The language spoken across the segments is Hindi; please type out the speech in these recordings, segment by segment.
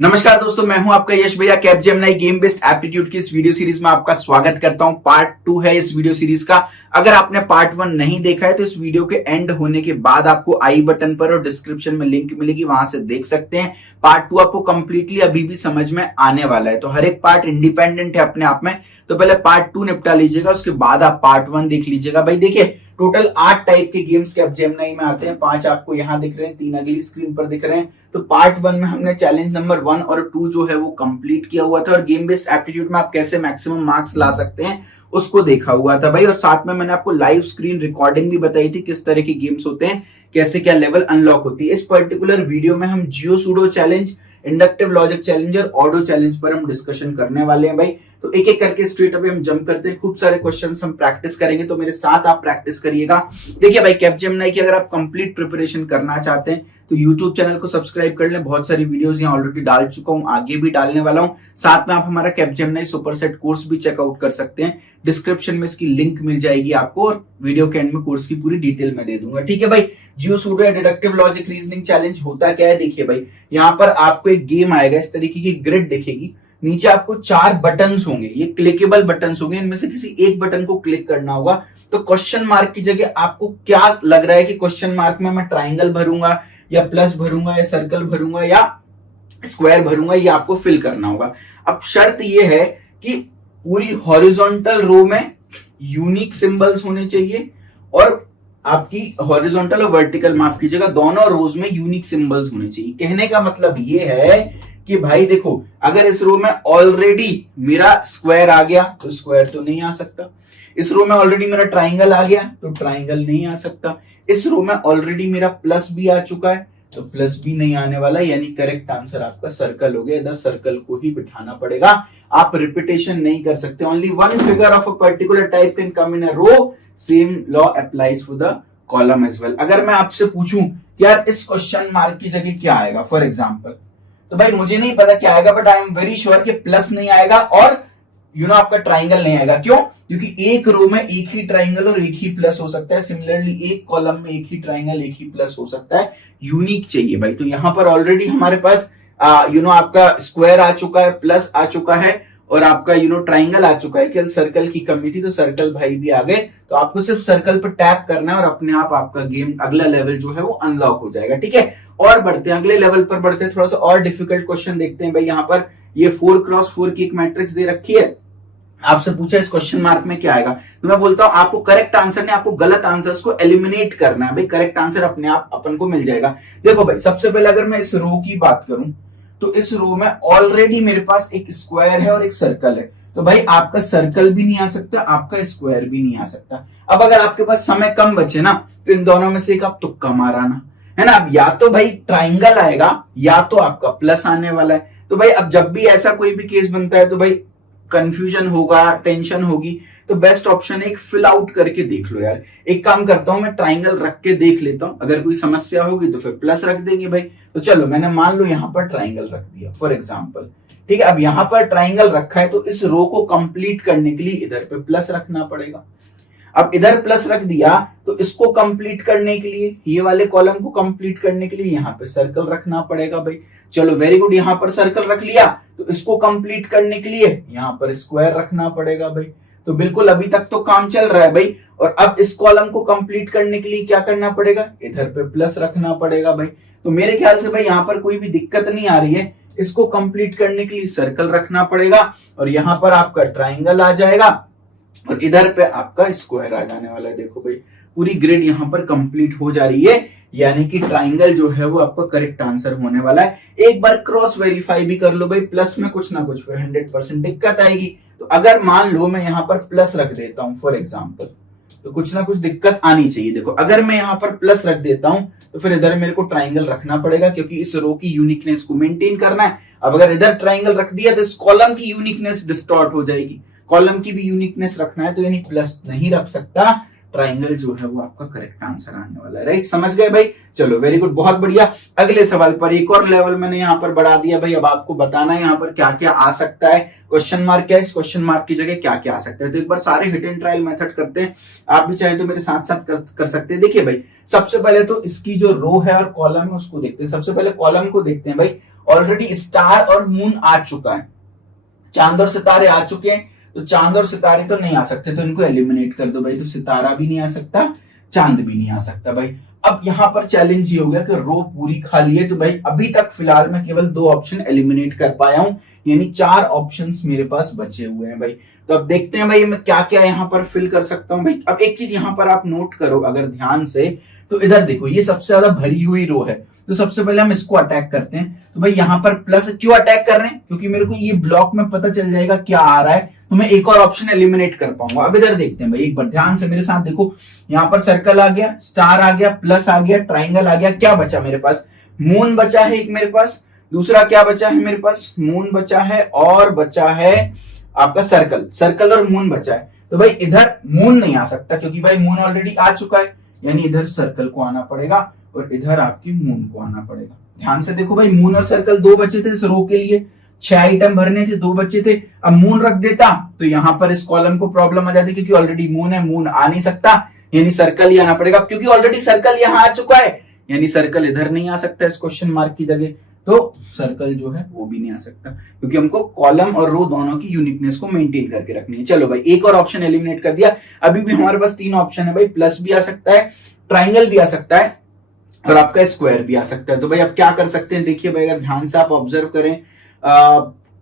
नमस्कार दोस्तों, मैं हूं आपका यश भैया। कैपजेमिनी गेम बेस्ड एप्टीट्यूड की इस वीडियो सीरीज में आपका स्वागत करता हूं। पार्ट 2 है इस वीडियो सीरीज का। अगर आपने पार्ट 1 नहीं देखा है तो इस वीडियो के एंड होने के बाद आपको आई बटन पर और डिस्क्रिप्शन में लिंक मिलेगी, वहां से देख सकते हैं। पार्ट 2 आपको कंप्लीटली अभी भी समझ में आने वाला है, तो हर एक पार्ट इंडिपेंडेंट है अपने आप में। तो पहले पार्ट 2 निपटा लीजिएगा, उसके बाद आप पार्ट 1 देख लीजिएगा। भाई देखिए, टोटल 8 टाइप के गेम्स कैपजेमिनी में आते हैं। 5 आपको यहाँ दिख रहे हैं, 3 अगली स्क्रीन पर दिख रहे हैं। तो पार्ट 1 में हमने चैलेंज नंबर 1 और 2 जो है वो कंप्लीट किया हुआ था, और गेम बेस्ड एप्टीट्यूड में आप कैसे मैक्सिमम मार्क्स ला सकते हैं उसको देखा हुआ था भाई। और साथ में मैंने आपको लाइव स्क्रीन रिकॉर्डिंग भी बताई थी, किस तरह के गेम्स होते हैं, कैसे क्या लेवल अनलॉक होती है। इस पर्टिकुलर वीडियो में हम geo sudo challenge, inductive logic challenge और ऑडो चैलेंज पर हम डिस्कशन करने वाले हैं भाई। तो एक एक करके स्ट्रेट अवे हम जंप करते हैं। खूब सारे क्वेश्चंस हम प्रैक्टिस करेंगे, तो मेरे साथ आप प्रैक्टिस करिएगा। देखिए भाई, कैपजेमिनी की अगर आप कंप्लीट प्रिपरेशन करना चाहते हैं तो यूट्यूब चैनल को सब्सक्राइब कर लें। बहुत सारी वीडियोस यहाँ ऑलरेडी डाल चुका हूँ, आगे भी डालने वाला हूँ। साथ में आप हमारा कैपजेमिनी सुपरसेट कोर्स भी चेकआउट कर सकते हैं। डिस्क्रिप्शन में इसकी लिंक मिल जाएगी आपको, और वीडियो के एंड में कोर्स की पूरी डिटेल में दे दूंगा। ठीक है भाई। जियो सूडो या डिडक्टिव लॉजिक रीजनिंग चैलेंज होता क्या है, देखिए भाई, यहाँ पर आपको एक गेम आएगा, इस तरीके की ग्रिड दिखेगी। नीचे आपको 4 बटन्स होंगे, ये क्लिकेबल बटन्स होंगे। इनमें से किसी एक बटन को क्लिक करना होगा। तो क्वेश्चन मार्क की जगह आपको क्या लग रहा है कि क्वेश्चन मार्क में मैं ट्राइंगल भरूंगा या प्लस भरूंगा या सर्कल भरूंगा या स्क्वायर भरूंगा, ये आपको फिल करना होगा। अब शर्त ये है कि पूरी हॉरिजॉन्टल रो में यूनिक सिंबल्स होने चाहिए, और आपकी हॉरिजॉन्टल और वर्टिकल, माफ कीजिएगा, दोनों रोज में यूनिक सिंबल्स होने चाहिए। कहने का मतलब ये है कि भाई देखो, अगर इस रो में ऑलरेडी मेरा स्क्वायर आ गया तो स्क्वायर तो नहीं आ सकता। इस रो में ऑलरेडी मेरा ट्राइंगल आ गया तो ट्राइंगल नहीं आ सकता। इस रो में ऑलरेडी मेरा प्लस भी आ चुका है तो प्लस भी नहीं आने वाला। यानी करेक्ट आंसर आपका सर्कल हो गया। इधर सर्कल को ही बिठाना पड़ेगा, आप रिपीटेशन नहीं कर सकते। Only one figure of a particular type can come in a row, same law applies for the column as well. अगर मैं आपसे पूछूं कि यार इस क्वेश्चन मार्क की जगह क्या आएगा फॉर एग्जाम्पल, तो भाई मुझे नहीं पता क्या आएगा, but I am very sure कि प्लस नहीं आएगा और आपका ट्राइंगल नहीं आएगा। क्यों? क्योंकि एक रो में एक ही ट्राइंगल और एक ही प्लस हो सकता है। सिमिलरली एक कॉलम में एक ही ट्राइंगल एक ही प्लस हो सकता है। यूनिक चाहिए भाई। तो यहां पर ऑलरेडी हमारे पास आपका स्क्वायर आ चुका है, प्लस आ चुका है, और आपका ट्राइंगल आ चुका है। केवल सर्कल की कमी थी, तो सर्कल भाई भी आ गए। तो आपको सिर्फ सर्कल पर टैप करना है और अपने आप आपका गेम अगला लेवल जो है वो अनलॉक हो जाएगा। ठीक है, और बढ़ते हैं, अगले लेवल पर बढ़ते हैं। थोड़ा सा और डिफिकल्ट क्वेश्चन देखते हैं भाई। यहाँ पर ये 4x4 की एक मैट्रिक्स दे रखी है। आपसे पूछा इस क्वेश्चन मार्क में क्या आएगा, तो मैं बोलता हूं आपको करेक्ट आंसर ने आपको गलत आंसर्स को एलिमिनेट करना है भाई। करेक्ट आंसर अपने आप अपन को मिल जाएगा। देखो भाई, सबसे पहले अगर मैं इस रो की बात करूं तो इस रो में ऑलरेडी मेरे पास एक स्क्वायर है और एक सर्कल है। तो भाई आपका सर्कल भी नहीं आ सकता, आपका स्क्वायर भी नहीं आ सकता। अब अगर आपके पास समय कम बचे ना, तो इन दोनों में से एक आप तुक्का माराना है ना। अब या तो भाई ट्राइंगल आएगा या तो आपका प्लस आने वाला है। तो भाई अब जब भी ऐसा कोई भी केस बनता है तो भाई कंफ्यूजन होगा, टेंशन होगी। तो बेस्ट ऑप्शन एक फिल आउट करके देख लो यार। एक काम करता हूं, मैं ट्राइंगल रख के देख लेता हूं, अगर कोई समस्या होगी तो फिर प्लस रख देंगे भाई। तो चलो, मैंने मान लो यहां पर ट्राइंगल रख दिया फॉर एग्जांपल। ठीक है, अब यहां पर ट्राइंगल रखा है तो इस रो को कंप्लीट करने के लिए इधर पे प्लस रखना पड़ेगा। अब इधर प्लस रख दिया तो इसको कंप्लीट करने के लिए, ये वाले कॉलम को कंप्लीट करने के लिए यहाँ पे सर्कल रखना पड़ेगा भाई। चलो वेरी गुड, यहाँ पर सर्कल रख लिया तो इसको कंप्लीट करने के लिए यहाँ पर स्क्वायर रखना पड़ेगा भाई। तो बिल्कुल अभी तक तो काम चल रहा है भाई। और अब इस कॉलम को कंप्लीट करने के लिए क्या करना पड़ेगा, इधर पे प्लस रखना पड़ेगा भाई। तो मेरे ख्याल से भाई यहाँ पर कोई भी दिक्कत नहीं आ रही है। इसको कंप्लीट करने के लिए सर्कल रखना पड़ेगा, और यहाँ पर आपका ट्राइंगल आ जाएगा, और इधर पे आपका स्क्वायर आ जाने वाला है। देखो भाई, पूरी ग्रिड यहाँ पर कंप्लीट हो जा रही है। यानी कि ट्राइंगल जो है वो आपका करेक्ट आंसर होने वाला है। एक बार क्रॉस वेरीफाई भी कर लो भाई, प्लस में कुछ ना कुछ फिर 100% दिक्कत आएगी। तो अगर मान लो मैं यहाँ पर प्लस रख देता हूं फॉर एग्जांपल, तो कुछ ना कुछ दिक्कत आनी चाहिए। देखो, अगर मैं यहाँ पर प्लस रख देता हूं तो फिर इधर मेरे को ट्राइंगल रखना पड़ेगा, क्योंकि इस रो की यूनिकनेस को मेंटेन करना है। अब अगर इधर ट्राइंगल रख दिया तो इस कॉलम की यूनिकनेस डिस्टॉर्ट हो जाएगी। कॉलम की भी यूनिकनेस रखना है, तो यानी प्लस नहीं रख सकता। ट्राइंगल जो है वो आपका करेक्ट आंसर आने वाला है। राइट, समझ गए भाई? चलो वेरी गुड, बहुत बढ़िया। अगले सवाल पर एक और लेवल मैंने यहाँ पर बढ़ा दिया भाई। अब आपको बताना है यहाँ पर क्या क्या आ सकता है। क्वेश्चन मार्क क्या है, इस क्वेश्चन मार्क की जगह क्या क्या आ सकता है। तो एक बार सारे हिट एंड ट्रायल मेथड करते हैं। आप भी चाहे तो मेरे साथ साथ कर सकते हैं। देखिए भाई, सबसे पहले तो इसकी जो रो है और कॉलम है उसको देखते हैं। सबसे पहले कॉलम को देखते हैं भाई। ऑलरेडी स्टार और मून आ चुका है, चांद और सितारे आ चुके हैं, तो चांद और सितारे तो नहीं आ सकते, तो इनको एलिमिनेट कर दो भाई। तो सितारा भी नहीं आ सकता, चांद भी नहीं आ सकता भाई। अब यहां पर चैलेंज ये हो गया कि रो पूरी खाली है, तो भाई अभी तक फिलहाल मैं केवल 2 ऑप्शन एलिमिनेट कर पाया हूं, यानी 4 ऑप्शंस मेरे पास बचे हुए हैं भाई। तो अब देखते हैं भाई मैं क्या क्या यहां पर फिल कर सकता हूं भाई। अब एक चीज यहां पर आप नोट करो अगर ध्यान से, तो इधर देखो ये सबसे ज्यादा भरी हुई रो है, तो सबसे पहले हम इसको अटैक करते हैं। तो भाई यहां पर प्लस क्यों अटैक कर रहे हैं, क्योंकि मेरे को ये ब्लॉक में पता चल जाएगा क्या आ रहा है, तो मैं एक और ऑप्शन एलिमिनेट कर पाऊंगा। अब इधर देखते हैं भाई, एक बार ध्यान से मेरे साथ देखो, यहाँ पर सर्कल आ गया, स्टार आ गया, प्लस आ गया, ट्राइंगल आ गया, क्या बचा मेरे पास, मून बचा है एक मेरे पास, दूसरा क्या बचा है मेरे पास, मून बचा है, और बचा है आपका सर्कल, सर्कल और मून बचा है। तो भाई इधर मून नहीं आ सकता क्योंकि भाई मून ऑलरेडी आ चुका है, यानी इधर सर्कल को आना पड़ेगा और इधर आपकी मून को आना पड़ेगा। ध्यान से देखो भाई, मून और सर्कल 2 बचे थे इस रो के लिए, 6 आइटम भरने थे, 2 बचे थे। अब मून रख देता तो यहां पर इस कॉलम को प्रॉब्लम आ जाती, क्योंकि ऑलरेडी मून है, मून आ नहीं सकता, यानी सर्कल ही आना पड़ेगा, क्योंकि ऑलरेडी सर्कल यहां आ चुका है, यानी सर्कल इधर नहीं आ सकता इस क्वेश्चन मार्क की जगह, तो सर्कल जो है वो भी नहीं आ सकता, क्योंकि हमको कॉलम और रो दोनों की यूनिकनेस को मेंटेन करके रखनी है। चलो भाई एक और ऑप्शन एलिमिनेट कर दिया, अभी भी हमारे पास 3 ऑप्शन है भाई, प्लस भी आ सकता है, ट्राइंगल भी आ सकता है, और आपका स्क्वायर भी आ सकता है। तो भाई अब क्या कर सकते हैं, देखिए भाई अगर ध्यान से आप ऑब्जर्व करें,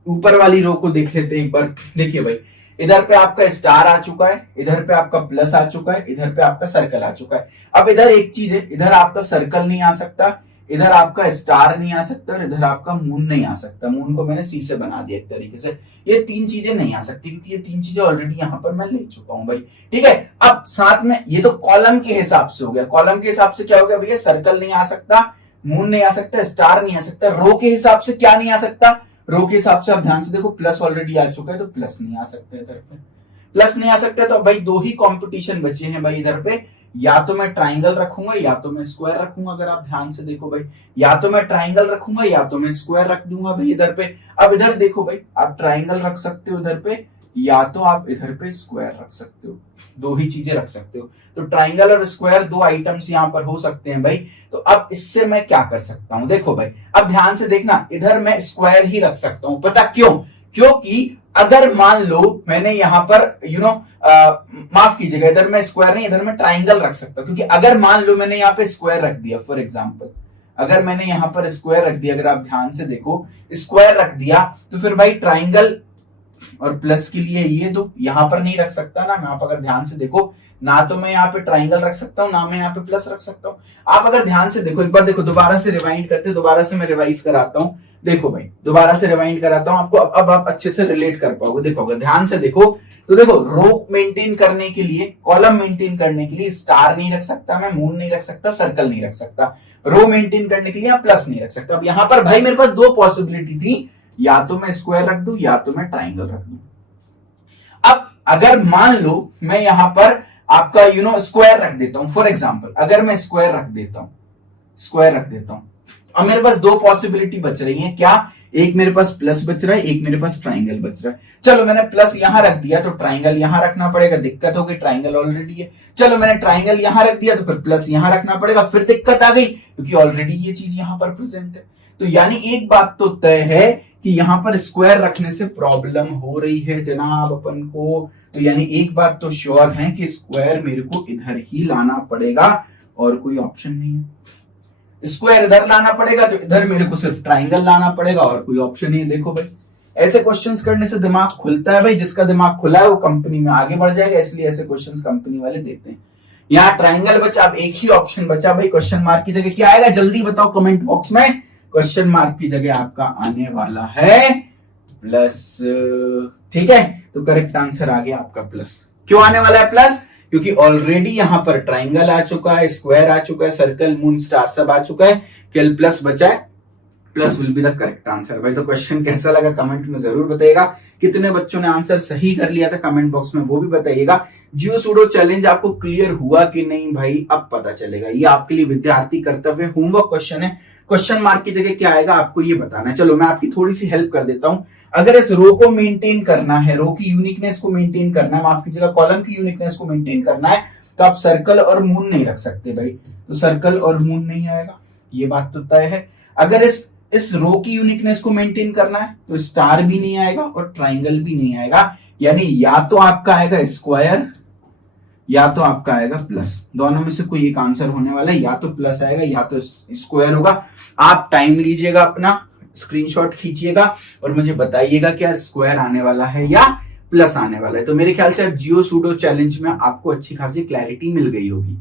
ऊपर वाली रो को देख लेते हैं एक बार। देखिए भाई इधर पे आपका स्टार आ चुका है, इधर पे आपका प्लस आ चुका है, इधर पे आपका सर्कल आ चुका है। अब इधर एक चीज है, इधर आपका सर्कल नहीं आ सकता, इधर आपका स्टार नहीं आ सकता, और इधर आपका मून नहीं आ सकता। मून को मैंने सी से बना दिया एक तरीके से, ये 3 चीजें नहीं आ सकती, क्योंकि ये 3 चीजें ऑलरेडी यहां पर मैं ले चुका हूं भाई। ठीक है, अब साथ में ये तो कॉलम के हिसाब से हो गया, कॉलम के हिसाब से क्या हो गया भैया, सर्कल नहीं आ सकता, मून नहीं आ सकता, स्टार नहीं आ सकता। रो के हिसाब से क्या नहीं आ सकता, रो के हिसाब से आप ध्यान से देखो, प्लस ऑलरेडी आ चुका है, तो प्लस नहीं आ सकता, इधर पे प्लस नहीं आ सकता। तो भाई 2 ही कंपटीशन बचे हैं भाई इधर पे, या तो मैं ट्राइंगल रखूंगा या तो मैं स्क्वायर रखूंगा। अगर आप ध्यान से देखो भाई, या तो मैं ट्राइंगल रखूंगा या तो मैं स्क्वायर रख दूंगा भाई इधर पे। अब इधर देखो भाई, आप ट्राइंगल रख सकते हो इधर पे, या तो आप इधर पे स्क्वायर रख सकते हो, 2 ही चीजें रख सकते हो। तो ट्राइंगल और स्क्वायर 2 आइटम्स यहां पर हो सकते हैं भाई। तो अब इससे मैं क्या कर सकता हूं, देखो भाई अब ध्यान से देखना, इधर मैं स्क्वायर ही रख सकता हूं। पता क्यों, क्योंकि अगर मान लो मैंने यहां पर माफ कीजिएगा, इधर मैं स्क्वायर नहीं, इधर मैं ट्राइंगल रख सकता हूं, क्योंकि अगर मान लो मैंने यहाँ पे स्क्वायर रख दिया, फॉर एग्जाम्पल अगर मैंने यहां पर स्क्वायर रख दिया, अगर आप ध्यान से देखो स्क्वायर रख दिया, तो फिर भाई ट्राइंगल और प्लस के लिए ये 2 यहां पर नहीं रख सकता ना मैं। आप अगर ध्यान से देखो, ना तो मैं यहाँ पे ट्राइंगल रख सकता हूँ, ना मैं यहाँ पे प्लस रख सकता हूँ। आप अगर ध्यान से देखो, एक बार देखो, दोबारा से रिवाइंड करते, दोबारा से मैं रिवाइज कराता हूँ। देखो भाई दोबारा से रिवाइंड कराता हूँ आपको, अब आप अच्छे से रिलेट कर पाओगे। देखो अगर ध्यान से देखो, तो देखो रो मेंटेन करने के लिए, कॉलम मेंटेन करने के लिए स्टार नहीं रख सकता मैं, मून नहीं रख सकता, सर्कल नहीं रख सकता। रो मेंटेन करने के लिए आप प्लस नहीं रख सकता। अब यहां पर भाई मेरे पास 2 पॉसिबिलिटी थी, या तो मैं स्क्वायर रख दूं या तो मैं ट्राइंगल रख दूं। अब अगर मान लो मैं यहां पर आपका स्क्वायर रख देता हूं, फॉर एग्जांपल अगर मैं स्क्वायर रख देता हूं, अब मेरे पास 2 पॉसिबिलिटी बच रही हैं, क्या, एक मेरे पास प्लस बच रहा है, एक मेरे पास ट्राइंगल बच रहा है। चलो मैंने प्लस यहां रख दिया तो ट्राइंगल यहां रखना पड़ेगा, दिक्कत हो गई, ट्राइंगल ऑलरेडी है। चलो मैंने ट्राइंगल यहां रख दिया तो फिर प्लस यहां रखना पड़ेगा, फिर दिक्कत आ गई, क्योंकि ऑलरेडी ये चीज यहां पर प्रेजेंट है। तो यानी एक बात तो तय है कि यहां पर स्क्वायर रखने से प्रॉब्लम हो रही है जनाब अपन को। तो यानी एक बात तो श्योर है कि स्क्वायर मेरे को इधर ही लाना पड़ेगा, और कोई ऑप्शन नहीं है। स्क्वायर इधर लाना पड़ेगा तो इधर मेरे को सिर्फ ट्राइंगल लाना पड़ेगा, और कोई ऑप्शन नहीं है। देखो भाई ऐसे क्वेश्चंस करने से दिमाग खुलता है भाई, जिसका दिमाग खुला है वो कंपनी में आगे बढ़ जाएगा, इसलिए ऐसे क्वेश्चंस कंपनी वाले देते हैं। यहाँ ट्राइंगल बचा, अब एक ही ऑप्शन बचा भाई, क्वेश्चन मार्क की जगह क्या आएगा, जल्दी बताओ कमेंट बॉक्स में। क्वेश्चन मार्क की जगह आपका आने वाला है प्लस। ठीक है, तो करेक्ट आंसर आ गया आपका प्लस। क्यों आने वाला है प्लस, क्योंकि ऑलरेडी यहां पर ट्राइंगल आ चुका है, स्क्वायर आ चुका है, सर्कल, मून, स्टार सब आ चुका है, केवल प्लस बचा है। Plus will be the correct answer. भाई तो क्वेश्चन कैसा लगा कमेंट में जरूर बताइएगा। कितने बच्चों ने आंसर सही कर लिया था कमेंट बॉक्स में वो भी बताइएगा। जियो सूडो चैलेंज आपको क्लियर हुआ कि नहीं भाई, अब पता चलेगा। ये आपके लिए विद्यार्थी कर्तव्य होमवर्क क्वेश्चन है, क्वेश्चन मार्क की जगह क्या आएगा आपको ये बताना है। चलो मैं आपकी थोड़ी सी हेल्प कर देता हूं। अगर इस रो को मेंटेन करना है, रो की यूनिकनेस को मेंटेन करना है, माफ कीजिएगा कॉलम की यूनिकनेस को मेंटेन करना है, तो आप सर्कल और मून नहीं रख सकते भाई, तो सर्कल और मून नहीं आएगा, ये बात तो तय है। अगर इस इस रो की यूनिकनेस को मेंटेन करना है, तो स्टार भी नहीं आएगा और ट्राइंगल भी नहीं आएगा, यानी या तो आपका आएगा स्क्वायर या तो आपका आएगा प्लस, दोनों में से कोई एक आंसर होने वाला है, या तो प्लस आएगा या तो स्क्वायर होगा। आप टाइम लीजिएगा, अपना स्क्रीनशॉट खींचिएगा और मुझे बताइएगा क्या स्क्वायर आने वाला है या प्लस आने वाला है। तो मेरे ख्याल से अब जियो सूडो चैलेंज में आपको अच्छी खासी क्लैरिटी मिल गई होगी।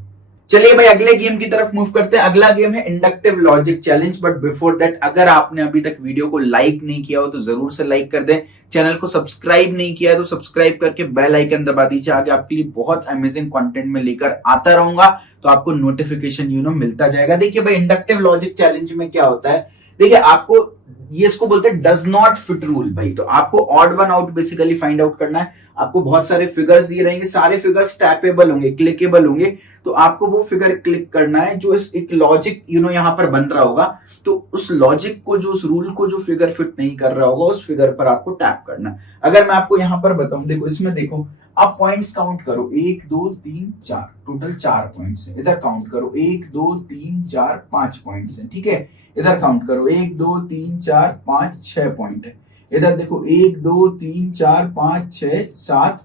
चलिए भाई अगले गेम की तरफ मूव करते हैं। अगला गेम है inductive logic challenge, but before that अगर आपने अभी तक वीडियो को लाइक नहीं किया हो तो जरूर से लाइक कर दें, चैनल को सब्सक्राइब नहीं किया है तो सब्सक्राइब करके बेल आइकन दबा दीजिए। आगे आपके लिए बहुत अमेजिंग कंटेंट में लेकर आता रहूंगा, तो आपको नोटिफिकेशन मिलता जाएगा। देखिए भाई इंडक्टिव लॉजिक चैलेंज में क्या होता है, देखिए आपको ये इसको बोलते हैं डज नॉट फिट रूल भाई। तो आपको odd one out basically find out करना है। आपको बहुत सारे फिगर्स दिए रहेंगे, सारे फिगर्स टैपेबल होंगे, क्लिकेबल होंगे, तो आपको वो फिगर क्लिक करना है जो इस एक लॉजिक यहाँ पर बन रहा होगा। तो उस लॉजिक को जो उस रूल को जो फिगर फिट नहीं कर रहा होगा उस फिगर पर आपको टैप करना है। अगर मैं आपको यहाँ पर बताऊं, देखो इसमें देखो आप पॉइंट्स काउंट करो 1 2 3 4, टोटल 4 पॉइंट्स है। इधर काउंट करो 1 2 3 4 5 पॉइंट्स है, ठीक है। इधर काउंट करो 1 2 3 4 5 6 पॉइंट है। इधर देखो 1 2 3 4 5 6 7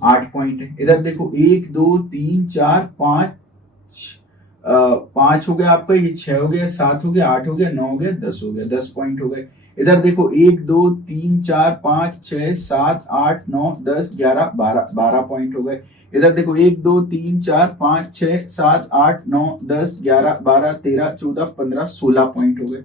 8 पॉइंट है। इधर देखो 1 2 3 4 5 हो गया आपका, ये 6 हो गया, 7 हो गया, 8 हो गया, 9 हो गया, 10 हो गया, 10 पॉइंट हो गए। इधर देखो 1 2 3 4 5 6 7 8 9 10 11 12 पॉइंट हो गए। इधर देखो 1 2 3 4 5 6 7 8 9 10 11 12 13 14 15 16 पॉइंट हो गए।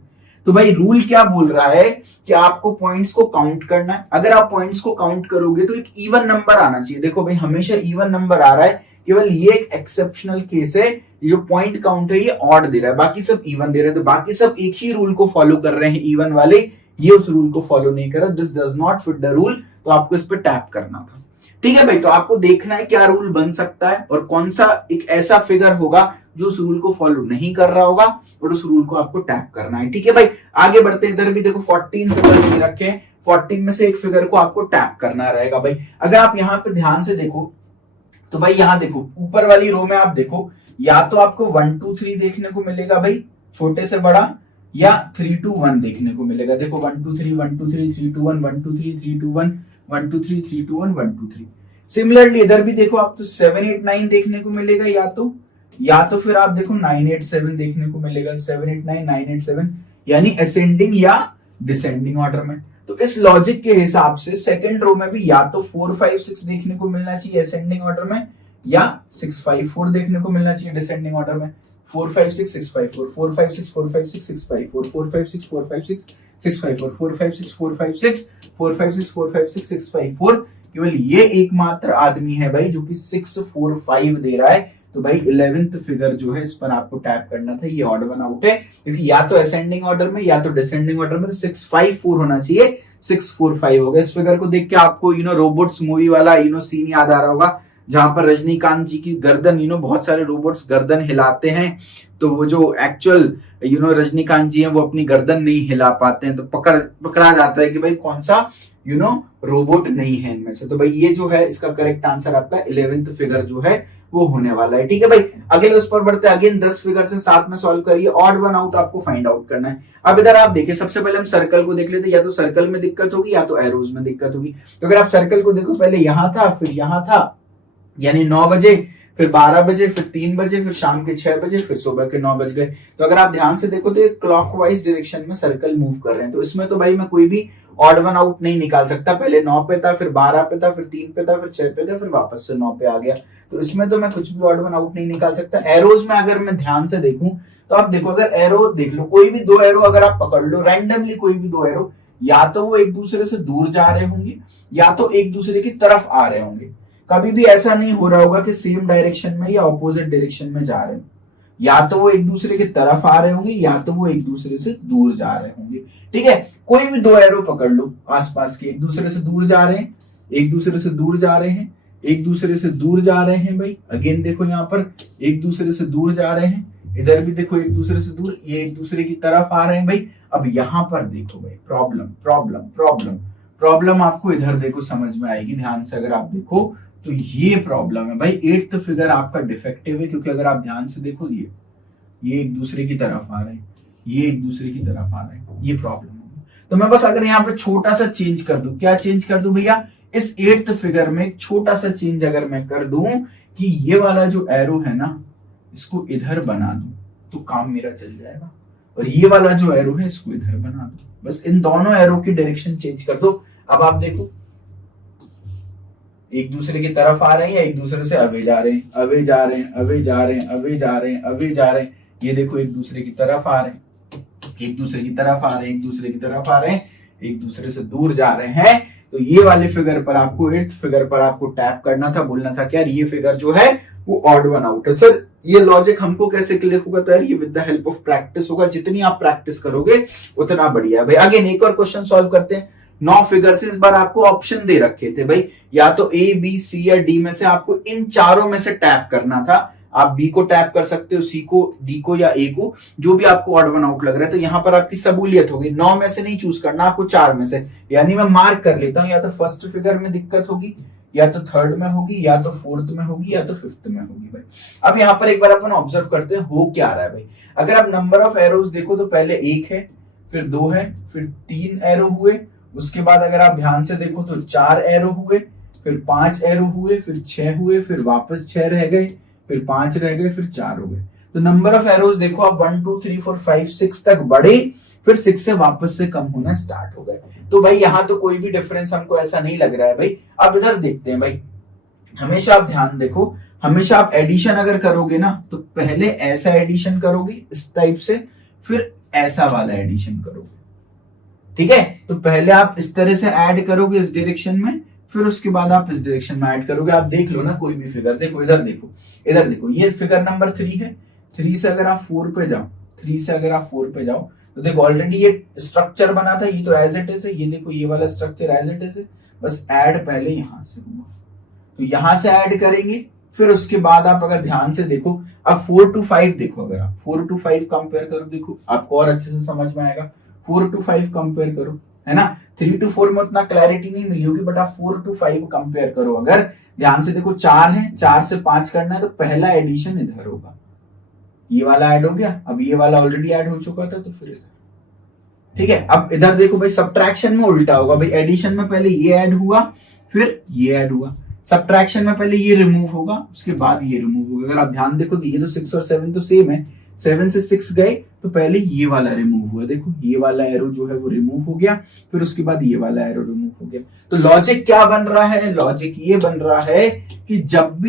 तो भाई रूल क्या बोल रहा है कि आपको पॉइंट्स को काउंट करना है। अगर आप पॉइंट्स को काउंट करोगे तो एक इवन नंबर आना चाहिए। देखो भाई हमेशा इवन नंबर आ रहा है, केवल ये एक एक्सेप्शनल केस है, ये पॉइंट काउंट है ये ऑड दे रहा है, बाकी सब इवन दे रहे हैं। तो बाकी सब एक ही रूल को फॉलो कर रहे हैं इवन वाले, ये उस रूल को फॉलो नहीं कर रहा। This does not fit the rule, तो आपको इस पर टैप करना था, ठीक है भाई। तो आपको देखना है क्या रूल बन सकता है और कौन सा एक ऐसा फिगर होगा जो उस रूल को फॉलो नहीं कर रहा होगा और उस रूल को आपको टैप करना है, ठीक है भाई। आगे बढ़ते हैं, इधर भी देखो 14 फिगर रखे हैं, 14 में से एक फिगर को आपको टैप करना रहेगा भाई। अगर आप यहाँ पे ध्यान से देखो तो भाई यहाँ देखो ऊपर वाली रो में आप देखो, या तो आपको 1 2 3 देखने को मिलेगा भाई छोटे से बड़ा, या 3 2 1 देखने को मिलेगा। देखो 1 2 3 1 2 3 3 2 1 1 2 3 3 2 1 1 2 3 3 2 1 1 2 3। सिमिलरली इधर भी देखो आपको 7 8 9 देखने को मिलेगा, या तो फिर आप देखो 9 8 7 देखने को मिलेगा, 7 8 9 9 8 7, यानी असेंडिंग या डिसेंडिंग ऑर्डर में। तो इस लॉजिक के हिसाब से सेकंड रो में भी या तो 4 5 6 देखने को मिलना चाहिए असेंडिंग ऑर्डर में, या 6 5 4 देखने को मिलना चाहिए डिसेंडिंग ऑर्डर में। 4 5 6 6 5 4 4 5 6 4 5 6 6 5 4 4 5 6 4 5 6 6 5 4 4 5 6 4 5 6 4 5 6 4 5 6 6 5 4। केवल ये एकमात्र आदमी है भाई जो कि 6 4 5 दे रहा है। तो भाई 11th फिगर जो है इस पर आपको टैप करना था, ये ऑड वन आउट है, क्योंकि या तो असेंडिंग ऑर्डर में या तो डिसेंडिंग ऑर्डर में। तो 6 5 4 होना चाहिए, 6 4 5 हो गया। इस फिगर को देख के आपको रोबोट्स मूवी वाला सीन याद आ रहा होगा, जहां पर रजनीकांत जी की गर्दन बहुत सारे रोबोट्स गर्दन हिलाते हैं, तो वो जो एक्चुअल रजनीकांत जी हैं वो अपनी गर्दन नहीं हिला पाते हैं, तो पकड़ा जाता है कि भाई कौन सा रोबोट नहीं है इनमें से। तो भाई ये जो है इसका करेक्ट आंसर आपका 11th फिगर जो है वो होने वाला है, ठीक है भाई। अगले उस पर बढ़ते हैं, अगेन 10 फिगर से साथ में सॉल्व करिए, ऑड वन आउट आपको फाइंड आउट करना है। अब इधर आप देखिए, सबसे पहले हम सर्कल को देख लेते हैं, या तो सर्कल में दिक्कत होगी या तो एरोज में दिक्कत होगी। तो अगर आप सर्कल को देखो, पहले यहां था फिर यहां था, यानी 9 बजे, फिर 12 बजे, फिर 3 बजे, फिर शाम के 6 बजे, फिर सुबह के 9 बज गए। तो अगर आप ध्यान से देखो तो एक क्लॉकवाइज डायरेक्शन में सर्कल मूव कर रहे हैं। तो इसमें तो भाई मैं कोई भी ऑड वन आउट नहीं निकाल सकता, पहले 9 पे था, फिर 12 पे था, फिर 3 पे था, फिर 6 पे था, फिर वापस से 9 पे आ गया। तो इसमें तो मैं कुछ भी ऑड वन आउट नहीं निकाल सकता। एरोज में अगर मैं ध्यान से देखूं तो आप देखो, अगर एरो देख लो, कोई भी 2 एरो अगर आप पकड़ लो रैंडमली, कोई भी 2 एरो, या तो वो एक दूसरे से दूर जा रहे होंगे या तो एक दूसरे की तरफ आ रहे होंगे। कभी भी ऐसा नहीं हो रहा होगा कि सेम डायरेक्शन में या ऑपोजिट डायरेक्शन में जा रहे हो, या तो वो एक दूसरे की तरफ आ रहे होंगे या तो वो एक दूसरे से दूर जा रहे होंगे, ठीक है। कोई भी 2 एरो पकड़ लो आसपास के, एक दूसरे से दूर जा रहे हैं, एक दूसरे से दूर जा रहे हैं, एक दूसरे से दूर जा रहे हैं भाई। अगेन देखो यहाँ पर एक दूसरे से दूर जा रहे हैं, इधर भी देखो एक दूसरे से दूर, ये एक दूसरे की तरफ आ रहे हैं भाई। अब यहाँ पर देखो भाई, प्रॉब्लम प्रॉब्लम प्रॉब्लम प्रॉब्लम आपको इधर देखो समझ में आएगी, ध्यान से अगर आप देखो तो ये प्रॉब्लम है भाई। 8th फिगर आपका डिफेक्टिव है, क्योंकि अगर आप ध्यान से देखो ये एक दूसरे की तरफ आ रहे हैं, ये एक दूसरे की तरफ आ रहे हैं, ये प्रॉब्लम होगी। तो मैं बस अगर यहाँ पे छोटा सा चेंज कर दूं, क्या चेंज कर दूं भैया, इस 8th फिगर में एक छोटा सा चेंज अगर मैं कर दूं कि ये वाला जो एरो है ना इसको इधर बना दूं तो काम मेरा चल जाएगा, और ये वाला जो एरो है इसको इधर बना दो, बस इन दोनों एरो की डायरेक्शन चेंज कर दो। अब आप देखो एक दूसरे की तरफ आ रहे हैं या एक दूसरे से अवे जा रहे हैं, अवे जा रहे हैं, अवे जा रहे हैं, अवे जा रहे हैं, अवे जा रहे हैं। ये देखो एक दूसरे की तरफ आ रहे हैं, एक दूसरे की तरफ आ रहे हैं, एक दूसरे की तरफ आ रहे हैं, एक दूसरे से दूर जा रहे हैं। तो ये वाले फिगर पर आपको 8th फिगर पर आपको टैप करना था, बोलना था क्या ये फिगर जो है वो ऑड वन आउट है। सर ये लॉजिक हमको कैसे क्लियर होगा, तो यार ये with the help of practice होगा, जितनी आप प्रैक्टिस करोगे उतना बढ़िया है भाई। अगेन एक और क्वेश्चन सॉल्व करते हैं। 9 फिगर से इस बार आपको ऑप्शन दे रखे थे भाई, या तो ए बी सी या डी में से आपको इन चारों में से टैप करना था। आप बी को टैप कर सकते हो, सी को, डी को या ए को, जो भी आपको ऑड वन आउट लग रहा है। तो यहां पर आपकी सहूलियत होगी, 9 में से नहीं चूज करना आपको, 4 में से। यानी मैं मार्क कर लेता हूं, या तो फर्स्ट फिगर में दिक्कत होगी, या तो थर्ड में होगी, या तो फोर्थ में होगी, या तो फिफ्थ में होगी भाई। अब यहाँ पर एक बार अपन ऑब्जर्व करते हैं हो क्या रहा है भाई। अगर आप नंबर ऑफ एरोज देखो तो पहले 1 है, फिर 2 है, फिर 3 एरो हुए, उसके बाद अगर आप ध्यान से देखो तो 4 एरो हुए, फिर 5 एरो हुए, फिर 6 हुए, फिर वापस 6 रह गए, फिर 5 रह गए, फिर 4 हो गए। तो नंबर ऑफ एरोज देखो आप 1 2 3 4 5 6 तक बढ़े, फिर 6 से वापस से कम होना स्टार्ट हो गए। तो भाई यहाँ तो कोई भी डिफरेंस हमको ऐसा नहीं लग रहा है भाई। अब इधर देखते हैं भाई, हमेशा आप ध्यान देखो, हमेशा आप एडिशन अगर करोगे ना तो पहले ऐसा एडिशन करोगे इस टाइप से, फिर ऐसा वाला एडिशन करोगे, ठीक है। तो पहले आप इस तरह से ऐड करोगे इस डायरेक्शन में, फिर उसके बाद आप इस डायरेक्शन में ऐड करोगे। आप देख लो ना कोई भी फिगर, देखो इधर देखो, इधर देखो, ये फिगर नंबर 3 है। 3 से अगर आप 4 पे जाओ, 3 से अगर आप 4 पे जाओ तो देखो ऑलरेडी ये स्ट्रक्चर बना था, ये तो एज इट इज है। ये देखो ये वाला स्ट्रक्चर एज इट इज है, बस ऐड पहले यहां से हुआ, तो यहां से ऐड करेंगे। फिर उसके बाद आप अगर ध्यान से देखो, अब 4 to 5 देखो, अगर आप 4 to 5 कंपेयर करो, देखो आपको और अच्छे से समझ में आएगा। 4 to 5 कंपेयर करो, है ना। 3 to 4 में उतना क्लैरिटी नहीं मिली होगी, बट आप 4 to 5 कंपेयर करो। अगर ध्यान से देखो 4 है, 4 से 5 करना है, तो पहला एडिशन इधर होगा, ये वाला ऐड हो गया, अब ये वाला ऑलरेडी ऐड हो चुका था, तो फिर इधर, ठीक है। अब इधर देखो भाई, सब्ट्रैक्शन में उल्टा होगा भाई, एडिशन में पहले ये ऐड हुआ, फिर ये ऐड हुआ। सब्ट्रैक्शन में पहले ये रिमूव होगा, उसके बाद ये रिमूव होगा। अगर आप ध्यान देखो तो ये तो 6 और 7 तो सेम है, 7 से 6 गए तो पहले ये वाला रिमूव हुआ, देखो ये वाला एरो जो है वो रिमूव हो गया, फिर उसके बाद ये वाला एरो रिमूव हो गया। तो लॉजिक क्या बन रहा है, लॉजिक ये बन रहा है कि जब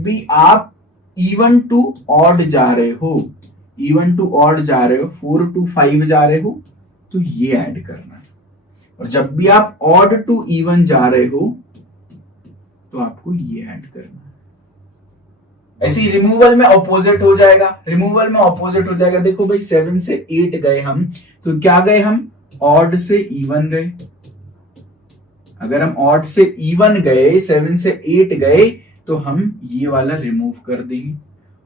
भी आप इवन टू ऑड जा रहे हो, 4 to 5 जा रहे हो, तो ये ऐड करना है। और जब भी आप ऑड टू इवन जा रहे हो तो आपको ये ऐड करना है। ऐसे ही रिमूवल में ऑपोजिट हो जाएगा, देखो भाई 7 से 8 गए हम, तो क्या गए हम, ऑड से इवन गए। अगर हम ऑड से इवन गए, 7 से 8 गए, तो हम ये वाला रिमूव कर देंगे।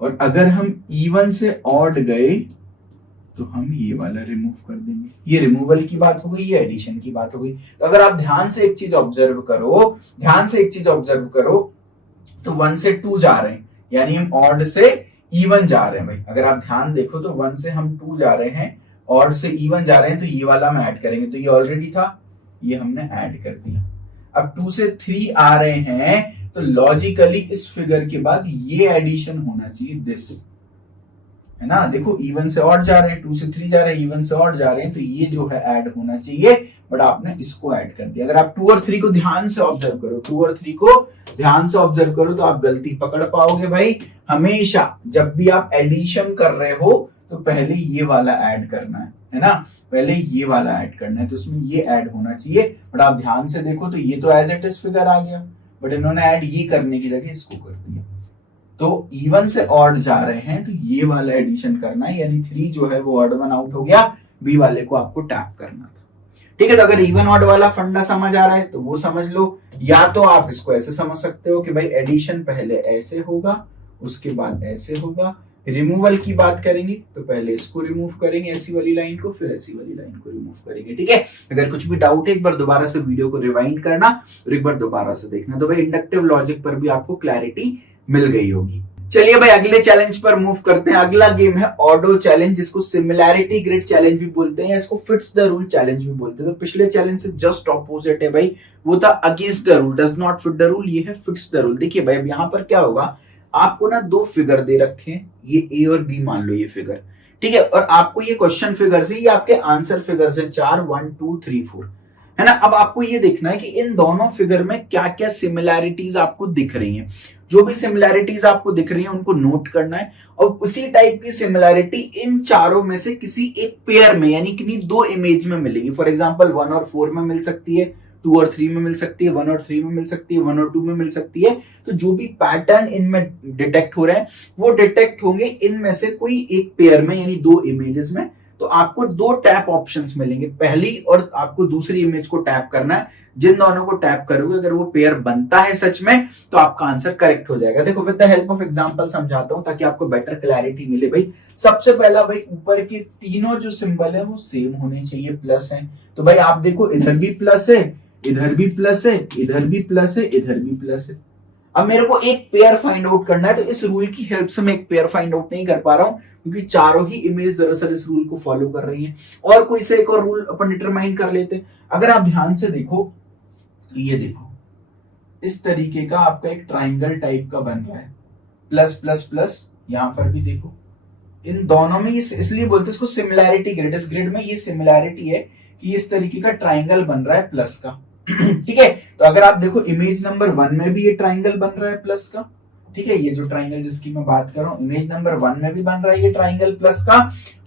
और अगर हम इवन से ऑड गए तो हम ये वाला रिमूव कर देंगे। ये रिमूवल की बात हो गई, ये एडिशन की बात हो गई। तो अगर आप ध्यान से एक चीज ऑब्जर्व करो, तो 1 से 2 जा रहे हैं, यानी हम ऑड से इवन जा रहे हैं भाई। अगर आप ध्यान देखो तो 1 से हम 2 जा रहे हैं, ऑड से इवन जा रहे हैं, तो ये वाला हम ऐड करेंगे। तो ये ऑलरेडी था, ये हमने ऐड कर दिया। अब 2 से 3 आ रहे हैं, तो लॉजिकली इस फिगर के बाद ये एडिशन होना चाहिए, दिस, है ना। देखो इवन से ऑड जा रहे हैं, 2 से 3 जा रहे हैं, इवन से ऑड जा रहे हैं, तो ये जो है ऐड होना चाहिए, बट आपने इसको ऐड कर दिया। अगर आप 2 और 3 को ध्यान से ऑब्जर्व करो, तो आप गलती पकड़ पाओगे भाई। हमेशा जब भी आप एडिशन कर रहे हो तो पहले ये वाला ऐड करना है ना, पहले ये वाला ऐड करना है, तो उसमें ये ऐड होना चाहिए। बट आप ध्यान से देखो तो ये तो एज इट इज फिगर आ गया, बट इन्होंने ऐड ये करने की जगह इसको कर दिया। तो इवन से ऑड जा रहे हैं, तो ये वाला एडिशन करना है, यानी 3 जो है वो ऑड वन आउट हो गया, बी वाले को आपको टैप करना था, ठीक है। तो अगर इवन ऑड वाला फंडा समझ आ रहा है तो वो समझ लो, या तो आप इसको ऐसे समझ सकते हो कि भाई एडिशन पहले ऐसे होगा, उसके बाद ऐसे होगा। रिमूवल की बात करेंगे तो पहले इसको रिमूव करेंगे, ऐसी वाली लाइन को, फिर ऐसी वाली लाइन को रिमूव करेंगे, ठीक है। अगर कुछ भी डाउट है एक बार दोबारा से वीडियो को रिवाइंड करना और एक बार दोबारा से देखना, तो भाई इंडक्टिव लॉजिक पर भी आपको क्लैरिटी मिल गई होगी। चलिए भाई अगले चैलेंज पर मूव करते हैं। अगला गेम है ऑडो चैलेंज, जिसको सिमिलैरिटी ग्रिड चैलेंज भी बोलते हैं, इसको फिट्स द रूल चैलेंज भी बोलते हैं। तो पिछले चैलेंज से जस्ट ऑपोजिट है भाई, वो था against the rule, does not fit the rule, ये है फिट्स द रूल। देखिए भाई अब यहाँ पर क्या होगा, आपको ना दो फिगर दे रखे हैं, ये ए और बी मान लो ये फिगर, ठीक है, और आपको ये क्वेश्चन फिगर से ये आपके आंसर फिगर से 4 1 2 3 4 है ना। अब आपको ये देखना है कि इन दोनों फिगर में क्या क्या सिमिलैरिटीज आपको दिख रही हैं। जो भी सिमिलैरिटीज आपको दिख रही हैं उनको नोट करना है, और उसी टाइप की सिमिलैरिटी इन चारों में से किसी एक पेयर में यानी किन्हीं दो इमेज में मिलेगी। फॉर एग्जांपल 1 और 4 में मिल सकती है, 2 और 3 में मिल सकती है, 1 और 3 में मिल सकती है, 1 और 2 में मिल सकती है। तो जो भी पैटर्न इनमें डिटेक्ट हो रहे हैं वो डिटेक्ट होंगे इनमें से कोई एक पेयर में यानी दो इमेजेस में। तो आपको दो टैप ऑप्शंस मिलेंगे, पहली और आपको दूसरी इमेज को टैप करना है। जिन दोनों को टैप करोगे अगर वो पेयर बनता है सच में तो आपका आंसर करेक्ट हो जाएगा। देखो with the help of example समझाता हूं ताकि आपको बेटर क्लैरिटी मिले। भाई सबसे पहला भाई ऊपर के तीनों जो सिंबल है वो सेम होने चाहिए, प्लस है। तो भाई आप देखो इधर भी प्लस है, इधर भी प्लस है, इधर भी प्लस है, इधर भी प्लस है। अब मेरे को एक पेयर फाइंड आउट करना है, तो इस रूल की हेल्प से मैं एक पेयर फाइंड आउट नहीं कर पा रहा हूं क्योंकि चारों ही इमेज दरअसल इस रूल को फॉलो कर रही हैं। और कोई से एक और रूल अपन डिटरमाइन कर लेते। अगर आप ध्यान से देखो, ये देखो इस तरीके का आपका एक ट्राइंगल टाइप का बन रहा है, प्लस प्लस प्लस। यहां पर भी देखो इन दोनों में इसलिए बोलते हैं इसको सिमिलैरिटी ग्रिड। इस ग्रिड में ये सिमिलैरिटी है कि इस तरीके का ट्राइंगल बन रहा है प्लस का ठीक है। तो अगर आप देखो इमेज नंबर 1 में भी ये ट्राइंगल बन रहा है प्लस का, ठीक है, ये जो ट्राइंगल जिसकी मैं बात कर रहा हूं इमेज नंबर 1 में भी बन रहा है ये ट्राइंगल प्लस का,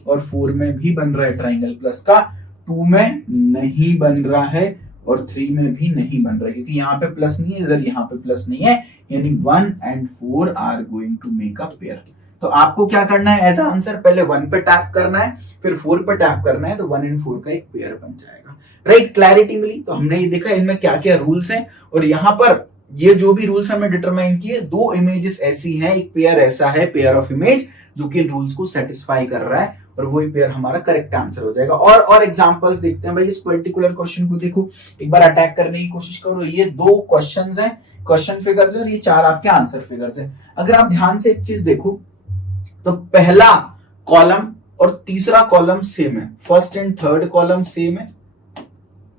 और 4 में भी बन रहा है ट्राइंगल प्लस का, 2 में नहीं बन रहा है और 3 में भी नहीं बन रहा है क्योंकि यहाँ पे प्लस नहीं है, इधर यहाँ पे प्लस नहीं है, यानी 1 and 4 are going to make a pair. तो आपको क्या करना है एज आंसर, पहले 1 पे टैप करना है फिर 4 पे टैप करना है, तो 1 and 4 का एक पेयर बन जाएगा। राइट, क्लैरिटी मिली। तो हमने ये देखा इनमें क्या क्या रूल्स हैं, और यहाँ पर ये जो भी रूल्स हमने डिटरमाइन किए, दो इमेजेस ऐसी हैं, एक पेयर ऐसा है, पेयर ऑफ इमेज जो कि इन रूल्स को सेटिस्फाई कर रहा है, और वही पेयर हमारा करेक्ट आंसर हो जाएगा। और एग्जांपल्स देखते हैं भाई। इस पर्टिकुलर क्वेश्चन को देखो, एक बार अटैक करने की कोशिश करो। ये दो क्वेश्चंस हैं, क्वेश्चन फिगर्स हैं, और ये चार आपके आंसर फिगर्स हैं। अगर आप ध्यान से एक चीज देखो तो पहला कॉलम और तीसरा कॉलम सेम है, first and third column same है,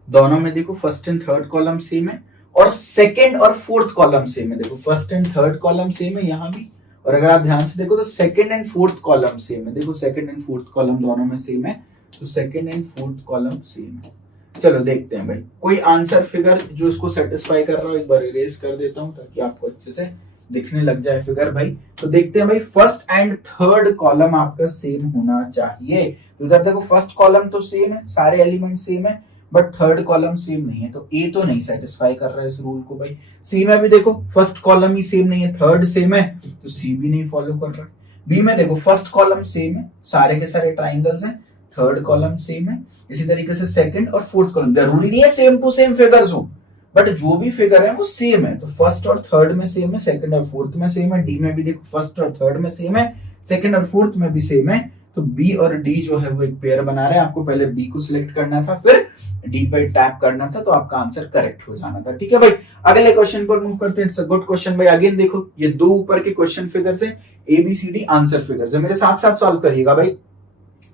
दोनों में देखो first and third column same है, और सेकेंड और फोर्थ कॉलम सेम है। देखो first and third column same है यहां भी, और अगर आप ध्यान से देखो तो second and fourth column same है। देखो सेकेंड एंड फोर्थ कॉलम दोनों में सेम है, तो second and fourth column same है। चलो देखते हैं भाई कोई आंसर फिगर जो इसको सेटिस्फाई कर रहा हो। एक बार इरेज कर देता हूं ताकि आपको अच्छे से दिखने लग जाए फिगर भाई। तो देखते हैं भाई, फर्स्ट एंड थर्ड कॉलम आपका सेम होना चाहिए। तो इधर देखो फर्स्ट कॉलम तो सेम है, सारे एलिमेंट सेम है, बट थर्ड कॉलम सेम नहीं है, तो ए तो नहीं सेटिस्फाई कर रहा है इस रूल को भाई। सी में भी देखो फर्स्ट कॉलम ही सेम नहीं है, थर्ड सेम है, तो सी भी नहीं फॉलो कर रहा है। बी में देखो फर्स्ट कॉलम सेम है, सारे के सारे ट्राइंगल्स हैं, थर्ड कॉलम सेम है। इसी तरीके से सेकंड और फोर्थ कॉलम, जरूरी नहीं है सेम टू सेम फिगर्स हो, बट जो भी फिगर है वो सेम है। तो फर्स्ट और थर्ड में सेम है, सेकंड और फोर्थ में सेम है। डी में भी देखो फर्स्ट और थर्ड में सेम है, सेकंड और फोर्थ में भी सेम है। तो बी और डी जो है वो एक पेयर बना रहे हैं। आपको पहले बी को सिलेक्ट करना था, फिर डी पे टैप करना था, तो आपका आंसर करेक्ट हो जाना था। ठीक है भाई, अगले क्वेश्चन पर मूव करते हैं। इट्स अ गुड क्वेश्चन भाई। अगेन देखो ये दो ऊपर के क्वेश्चन फिगर्स हैं, A B C D answer figures है। मेरे साथ साथ सॉल्व करिएगा भाई,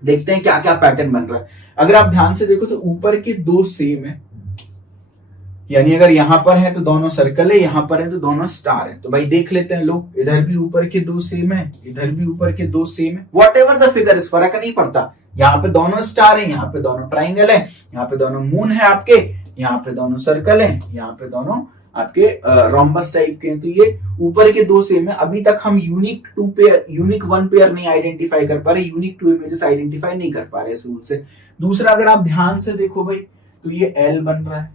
देखते हैं क्या क्या पैटर्न बन रहा है। अगर आप ध्यान से देखो तो ऊपर के दो सेम है, यानी अगर यहां पर है तो दोनों सर्कल है, यहां पर है तो दोनों स्टार है। तो भाई देख लेते हैं लोग, इधर भी ऊपर के दो सेम है, इधर भी ऊपर के दो सेम है। वॉट एवर द फिगर, इस फर्क नहीं पड़ता। यहाँ पे दोनों स्टार है, यहाँ पे दोनों ट्राइंगल है, यहाँ पे दोनों मून है आपके, यहाँ पे दोनों सर्कल है, यहाँ पे दोनों आपके रोम्बस टाइप के हैं। तो ये ऊपर के दो सेम है। अभी तक हम यूनिक वन पेयर नहीं आइडेंटिफाई कर पा रहे, यूनिक टू इमेजेस आइडेंटिफाई नहीं कर पा रहे इस रूल से। दूसरा अगर आप ध्यान से देखो भाई तो ये एल बन रहा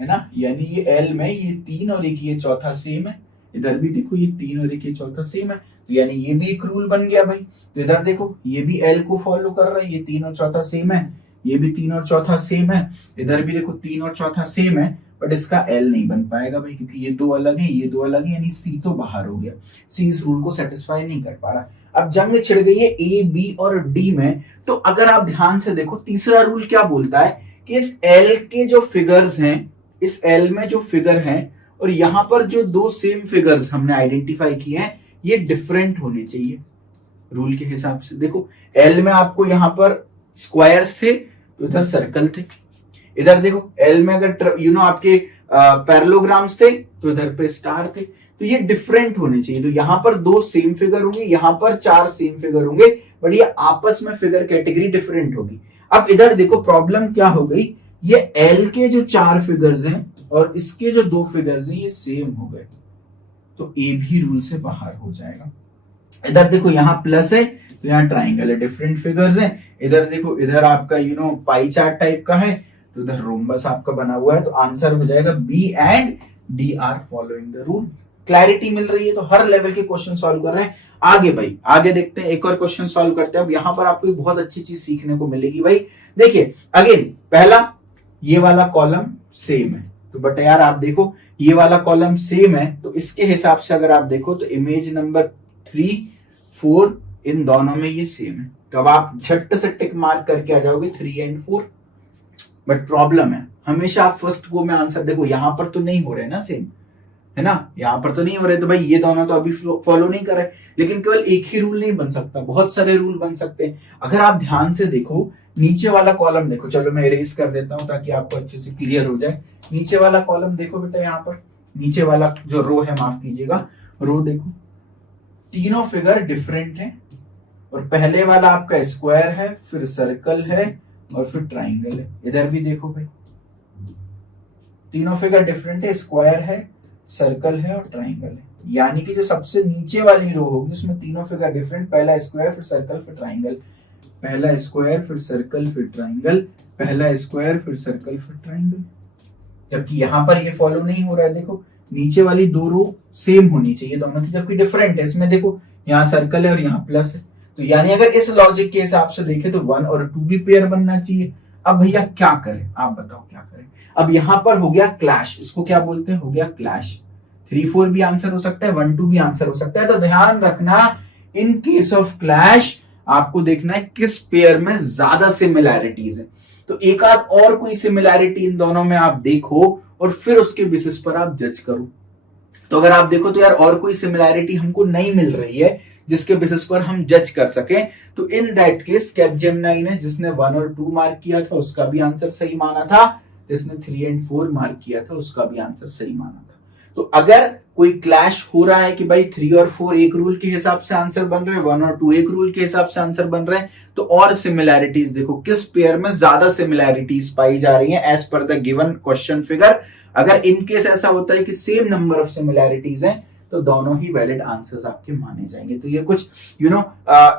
है ना, यानी ये एल में ये तीन और एक ये चौथा सेम है। इधर भी देखो ये तीन और एक ये चौथा सेम है, तो यानी ये भी एक रूल बन गया भाई। तो इधर देखो ये भी एल को फॉलो कर रहा है, ये तीन और चौथा सेम है, ये भी तीन और चौथा सेम है। इधर भी देखो तीन और चौथा सेम है, बट इसका एल नहीं बन पाएगा भाई, क्योंकि ये दो अलग है, ये दो अलग है, यानी सी तो बाहर हो गया। सी इस रूल को सेटिस्फाई नहीं कर पा रहा। अब जंग छिड़ गई है ए बी और डी में। तो अगर आप ध्यान से देखो तीसरा रूल क्या बोलता है कि इस एल के जो फिगर्स हैं, इस एल में जो फिगर हैं और यहां पर जो दो सेम फिगर्स हमने आइडेंटिफाई किए हैं, ये डिफरेंट होने चाहिए रूल के हिसाब से। देखो एल में आपको यहाँ पर स्क्वायर्स थे तो इधर सर्कल थे, इधर देखो एल में अगर आपके पैरेललोग्राम्स थे तो इधर पे स्टार थे, तो ये डिफरेंट होने चाहिए। तो यहाँ पर 2 सेम फिगर होंगे, यहाँ पर 4 सेम फिगर होंगे, बट ये आपस में फिगर कैटेगरी डिफरेंट होगी। अब इधर देखो प्रॉब्लम क्या हो गई, ये एल के जो 4 फिगर्स हैं और इसके जो 2 फिगर्स हैं ये सेम हो गए, तो ए भी रूल से बाहर हो जाएगा। इधर देखो यहाँ प्लस है तो यहाँ ट्राइंगल है, डिफरेंट फिगर्स हैं। इधर देखो इधर आपका पाई चार्ट टाइप का है तो इधर रोम्बस आपका बना हुआ है, तो आंसर हो जाएगा B and D are following the rule. Clarity मिल रही है, तो हर लेवल के क्वेश्चन सॉल्व कर रहे हैं। आगे भाई आगे देखते हैं, एक और क्वेश्चन सॉल्व करते हैं। अब यहाँ पर आपको एक बहुत अच्छी चीज सीखने को मिलेगी भाई। देखिए अगेन पहला ये वाला कॉलम सेम है, तो बट यार आप देखो ये वाला कॉलम सेम है, तो इसके हिसाब से अगर आप देखो तो इमेज नंबर 3, 4 इन दोनों में ये सेम है, तो अब आप झट से टिक मार्क करके आ जाओगे 3 एंड 4। बट प्रॉब्लम है हमेशा आप फर्स्ट गो में आंसर देखो, यहां पर तो नहीं हो रहे ना सेम, है ना, यहां पर तो नहीं हो रहे, तो भाई ये दोनों तो अभी फॉलो नहीं कर रहे। लेकिन केवल एक ही रूल नहीं बन सकता, बहुत सारे रूल बन सकते हैं। अगर आप ध्यान से देखो नीचे वाला कॉलम देखो, चलो मैं इरेज कर देता हूं ताकि आपको अच्छे से क्लियर हो जाए। नीचे वाला कॉलम देखो बेटा, यहाँ पर नीचे वाला जो रो है, माफ कीजिएगा, रो देखो, तीनों फिगर डिफरेंट है, और पहले वाला आपका स्क्वायर है, फिर सर्कल है और फिर ट्राइंगल है। इधर भी देखो भाई तीनों फिगर डिफरेंट है, स्क्वायर है, सर्कल है और ट्राइंगल है। यानी कि जो सबसे नीचे वाली रो होगी उसमें तीनों फिगर डिफरेंट, पहला स्क्वायर फिर सर्कल फिर ट्राइंगल, पहला स्क्वायर फिर सर्कल फिर ट्राइंगल, पहला स्क्वायर फिर सर्कल फिर ट्राइंगल। जबकि यहाँ पर ये फॉलो नहीं हो रहा है। देखो नीचे वाली 2 रो सेम होनी चाहिए दोनों की, जबकि डिफरेंट है। इसमें देखो यहाँ सर्कल है और यहाँ प्लस है, तो यानी अगर इस लॉजिक के हिसाब से देखें तो 1 और 2 भी पेयर बनना चाहिए। अब भैया क्या करें, आप बताओ क्या करें। अब यहां पर हो गया क्लैश, इसको क्या बोलते हैं, हो गया क्लैश। 3, 4 भी आंसर हो सकता है, 1, 2 भी आंसर हो सकता है। तो ध्यान रखना इन केस ऑफ क्लैश आपको देखना है किस पेयर में ज्यादा सिमिलैरिटीज है। तो एक आध और कोई सिमिलैरिटी इन दोनों में आप देखो और फिर उसके बेसिस पर आप जज करो। तो अगर आप देखो तो यार और कोई सिमिलैरिटी हमको नहीं मिल रही है जिसके बेसिस पर हम जज कर सके, तो इन दैट केस कैपजेमिनी ने जिसने 1 और 2 मार्क किया था उसका भी आंसर सही माना था, जिसने 3 एंड 4 मार्क किया था उसका भी आंसर सही माना था। तो अगर कोई क्लैश हो रहा है कि भाई 3 और 4 एक रूल के हिसाब से आंसर बन रहे हैं, 1 और 2 एक रूल के हिसाब से आंसर बन रहे हैं, तो और सिमिलैरिटीज देखो किस पेयर में ज्यादा सिमिलैरिटीज पाई जा रही हैं as per the given question figure. अगर इन केस ऐसा होता है कि सेम नंबर ऑफ सिमिलैरिटीज हैं तो दोनों ही वैलिड आंसर्स आपके माने जाएंगे। तो ये कुछ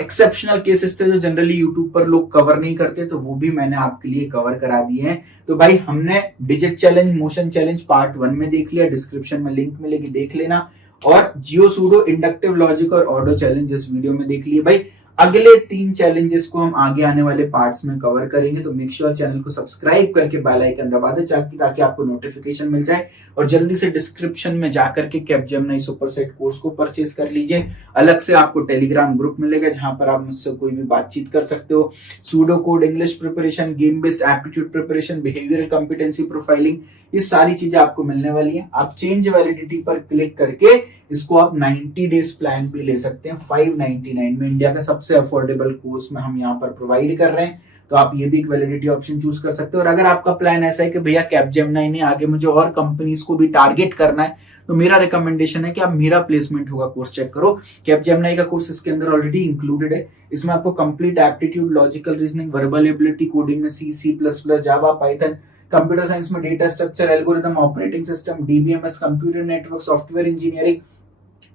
एक्सेप्शनल केसेस थे जो जनरली यूट्यूब पर लोग कवर नहीं करते, तो वो भी मैंने आपके लिए कवर करा दिए हैं। तो भाई हमने digit challenge, motion challenge part 1 में देख लिया, डिस्क्रिप्शन में लिंक मिलेगी देख लेना, और जियो सूडो, इंडक्टिव लॉजिक और ऑडो चैलेंज इस वीडियो में देख लिए। भाई अगले 3 चैलेंजेस को हम आगे आने वाले पार्ट्स में कवर करेंगे, तो मेक श्योर चैनल को सब्सक्राइब करके बेल आइकन दबा दे ताकि आपको नोटिफिकेशन मिल जाए, और जल्दी से डिस्क्रिप्शन में जाकर के कैपजेमिनी सुपरसेट कोर्स को परचेज कर लीजिए। अलग से आपको टेलीग्राम ग्रुप मिलेगा जहां पर आप मुझसे कोई भी बातचीत कर सकते हो। Pseudo code, English preparation, game based aptitude preparation, behavioural competency profiling, ये सारी चीजें आपको मिलने वाली है। आप चेंज वैलिडिटी पर क्लिक करके इसको आप 90 डेज प्लान भी ले सकते हैं 599 में। इंडिया का सबसे अफोर्डेबल कोर्स में हम यहाँ पर प्रोवाइड कर रहे हैं, तो आप ये भी एक वैलिडिटी ऑप्शन चूज कर सकते हो। और अगर आपका प्लान ऐसा है कि भैया कैपजेमिनी ने आगे मुझे और कंपनीज को भी टारगेट करना है, तो मेरा रिकमेंडेशन है कि आप मेरा प्लेसमेंट होगा कोर्स चेक करो। कैपजेमिनी का कोर्स इसके अंदर ऑलरेडी इंक्लूडेड है। इसमें आपको complete aptitude, logical reasoning, verbal ability, coding में सी, C++, जावा, पाइथन, कंप्यूटर साइंस में data structure, algorithm, operating system, DBMS, computer network, software engineering,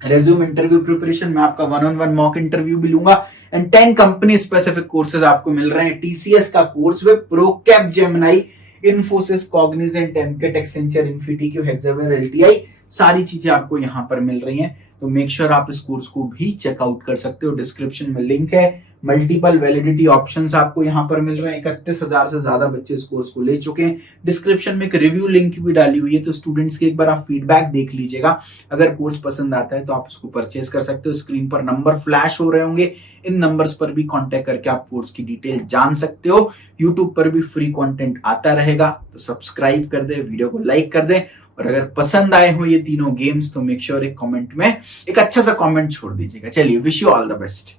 resume interview preparation में आपका 1-on-1 मॉक इंटरव्यू भी लूंगा, एंड 10 कंपनी स्पेसिफिक कोर्सेज आपको मिल रहे हैं। टीसीएस का course Wipro, Capgemini, Infosys, Cognizant, AMCAT, Accenture, InfyTQ, Hexaware, LTI, सारी चीजें आपको यहाँ पर मिल रही हैं। तो मेक श्योर आप इस कोर्स को भी चेकआउट कर सकते हो, डिस्क्रिप्शन में लिंक है। मल्टीपल वैलिडिटी ऑप्शंस आपको यहाँ पर मिल रहे हैं। 31,000 से ज्यादा बच्चे इस कोर्स को ले चुके हैं। डिस्क्रिप्शन में एक रिव्यू लिंक भी डाली हुई है, तो स्टूडेंट्स के एक बार आप फीडबैक देख लीजिएगा। अगर कोर्स पसंद आता है तो आप इसको परचेज कर सकते हो। स्क्रीन पर नंबर फ्लैश हो रहे होंगे, इन नंबर्स पर भी कांटेक्ट करके आप कोर्स की डिटेल जान सकते हो। यूट्यूब पर भी फ्री कंटेंट आता रहेगा, तो सब्सक्राइब कर दे, वीडियो को लाइक कर दे, और अगर पसंद आए हो ये तीनों गेम्स तो मेक श्योर एक कमेंट में एक अच्छा सा कमेंट छोड़ दीजिएगा। चलिए, wish you all the best.